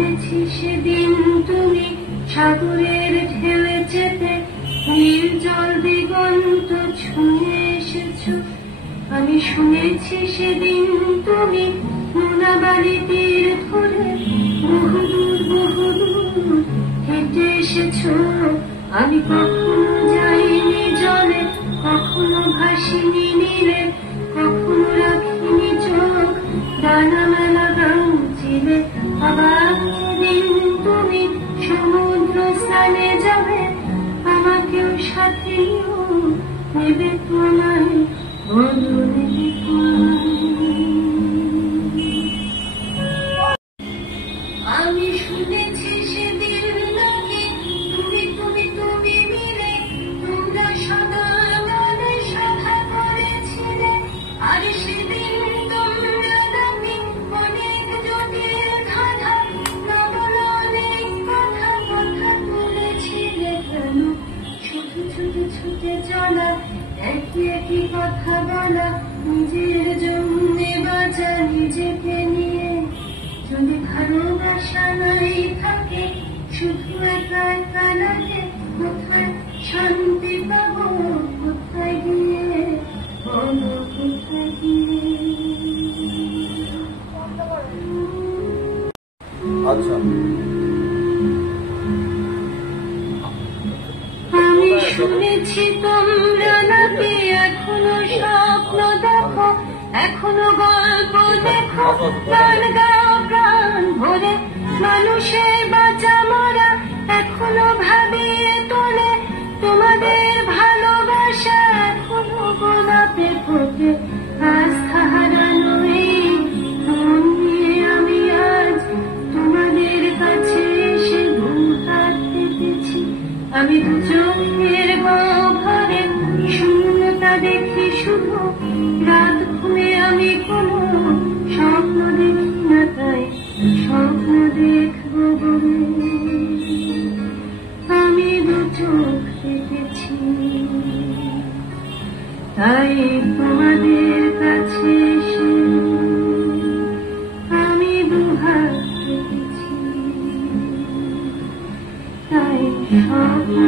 শুনেছি সেদিন তুমি সাগরের ঢেলে চেপে নির্জল দিগন্ত ছুঁয়ে এসেছো। আমি শুনেছি সেদিন তুমি মোনাবাড়ি তীর ধরে বহুদূর হেঁটে এসেছো। আমি কখনো যাইনি জলে, কখনো ভাসিনি নীলে, কখনো রাখিনি চোখ ডানা মেলা গামছিলে। আবার যেদিন তুমি সমুদ্র স্নানে যাবে, আমাকেও সাথে নিও, নেবে তোমায়, বলো নেবে তোমায়। আমি শুনেছি সেদিন নাকি তুমি তুমি তুমি মিলে তোমরা সদা মনে সভা করেছিলে। আর সেদিন তোমরা নাকি অনেক জটিল ধাঁধা নবল অনেক কথা কথা তুলেছিলে। কেন শুধু শুধু ছুটে চলা, একই একই কথা বলা, নিজের জন্যে বাঁচা নিজেকে নিয়ে। যদি ভালোবাসা নাই থাকে, শুধু একা একা লাগে, কোথায় শান্তি পাবো, কোথায় গিয়ে, বলো কোথায় গিয়ে। আচ্ছা, আমি শুনেছি তোমরা নাকি এখনো স্বপ্ন দেখো, এখনো গল্প দেখো, গান গাও প্রাণ ভরে, মানুষের বাঁচা মরা এখনো ভাবিয়ে তোলে। তোমাদের ভালোবাসা এখনো গোলাপে ফোটে, আস্থা হারানো এই মন নিয়ে আমি আজ তোমাদের কাছে এসে দুহাত পেতেছি। আমি দু চোখের গহ্বরে শূন্যতা দেখি শুধু, রাত ঘুমে আমি কোনো স্বপ্ন দেখি না, তাই স্বপ্ন দেখবো বলে আমি দু চোখ দেখেছি। তাই তোমাদের কাছে এসে আমি দুহাত পেতেছি, তাই স্বপ্ন